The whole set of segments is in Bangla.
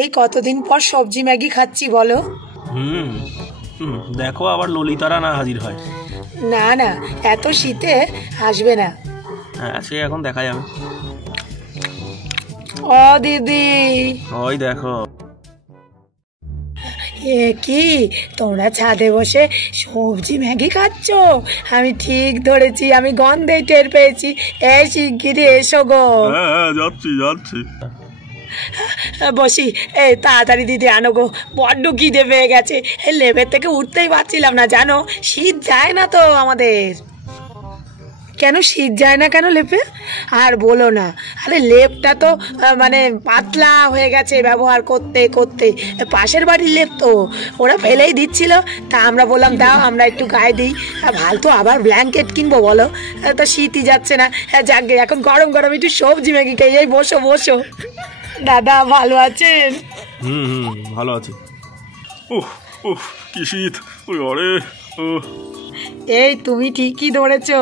এই কতদিন পর সবজি ম্যাগি খাচ্ছি বলো। দেখো আবার ললিতারা না হাজির হয়। না না, এত শীতে আসবে না। হ্যাঁ, সে এখন দেখা যাবে। ও দিদি, ওই দেখো। এ কি, তোমরা ছাদে বসে সবজি ম্যাগি খাচ্ছ? আমি ঠিক ধরেছি, আমি গন্ধে টের পেয়েছি। এই শিগগিরি এসো গো। যাচ্ছি। বসি, এই তাড়াতাড়ি দিদি আনো গো, বড্ড খিদে পেয়ে গেছে। এই লেপের থেকে উঠতেই পারছিলাম না, জানো শীত যায় না তো আমাদের। কেন শীত যায় না কেন লেপে? আর বলো না, আরে লেপটা তো মানে পাতলা হয়ে গেছে ব্যবহার করতে করতে। পাশের বাড়ির লেপ তো, ওরা ফেলেই দিচ্ছিল, তা আমরা বললাম দাও আমরা একটু গায়ে দিই। ফালতু আবার ব্ল্যাঙ্কেট কিনবো বলো, তো শীতই যাচ্ছে না। যাকে এখন গরম গরম একটু সবজি ম্যাগি খাই। এই বসো বসো। দাদা ভালো আছেন? ভালো আছি। কি শীত! আরে এই তুমি ঠিকই ধরেছো,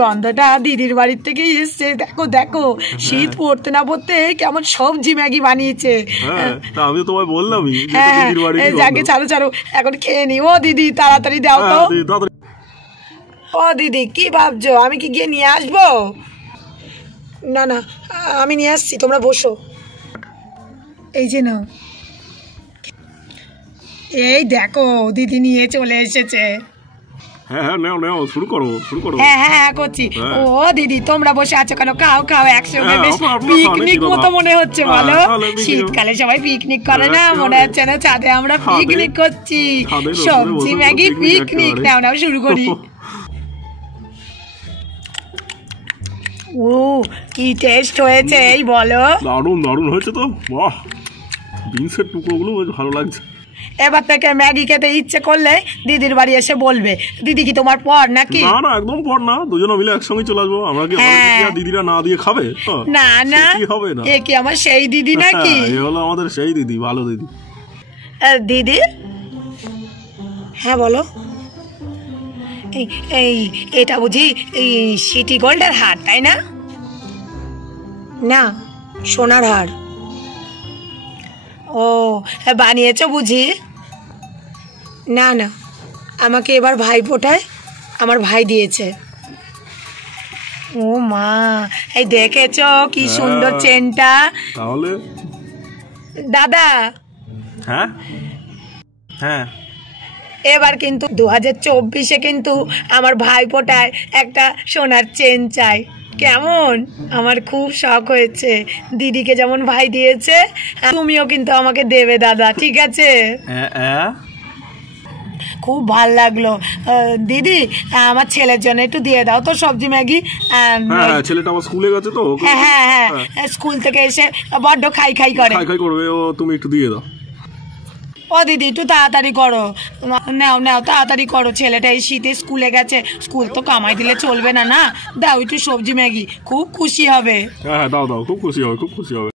গন্ধটা দিদির বাড়ির থেকেই এসছে। দেখো দেখো, শীত পড়তে না পড়তে কেমন সবজি ম্যাগি বানিয়েছে। আমি তোমায় বললামই যাকে ছাড়ো ছাড়ো, এখন খেয়ে নি। ও দিদি তাড়াতাড়ি দাও তো। ও দিদি কি ভাবছো, আমি কি গিয়ে নিয়ে আসবো? না না, আমি নিয়ে আসছি, তোমরা বসো। এই যে নাও। এই দেখো দিদি নিয়ে চলে এসেছে। হ্যাঁ, নাও শুরু করো। হ্যাঁ করছি। ও দিদি তোমরা বসে আছো কেন? খাও একসঙ্গে, বেশ পিকনিক মতো মনে হচ্ছে বলো। শীতকালে সবাই পিকনিক করে না, মনে হচ্ছে না ছাদে আমরা পিকনিক করছি। সবজি ম্যাগি পিকনিক। নাও শুরু করি। ও কি টেস্ট হয়েছে এই বলো। দারুণ হয়েছে তো, বাহ! বিনসের টুকরোগুলো বেশ ভালো লাগছে। এবার থেকে ম্যাগি খেতে ইচ্ছে করলে দিদির বাড়ি এসে বলবে। দিদি কি তোমার পর নাকি? না একদম পর না, দুজনে মিলে একসঙ্গে চলে আসবো। আমরা কি দিদিরা না দিয়ে খাবে? না হবে না। এ কি আমার সেই দিদি নাকি? এই হলো আমাদের সেই দিদি, ভালো দিদি। দিদি হ্যাঁ বলো। এই এটা বুঝি এই সিটি গোল্ডের হার, তাই না? না, সোনার হার। ও বানিয়েছ বুঝি? না আমাকে এবার ভাই ফোটায় আমার ভাই দিয়েছে। ও মা, এই দেখেছ কি সুন্দর চেনটা। তাহলে দাদা। হ্যাঁ এবার কিন্তু 2024-এ কিন্তু আমার ভাই ফোটায় একটা সোনার চেন চাই। কেমন? আমার খুব শখ হয়েছে। দিদিকে যেমন ভাই দিয়েছে তুমিও কিন্তু আমাকে দেবে দাদা, ঠিক আছে? খুব ভাল লাগলো। দিদি আমার ছেলের জন্য একটু দিয়ে দাও তো সবজি ম্যাগি। ছেলেটা আমার স্কুলে গেছে তো। হ্যাঁ স্কুল থেকে এসে বড্ড খাই করবে। ও তুমি একটু দিয়ে দাও। ও দিদি একটু তাড়াতাড়ি করো। নাও তাড়াতাড়ি করো, ছেলেটা এই শীতে স্কুলে গেছে। স্কুল তো কামাই দিলে চলবে না। দাও একটু সবজি ম্যাগি, খুব খুশি হবে। হ্যাঁ দাও, খুব খুশি হবে।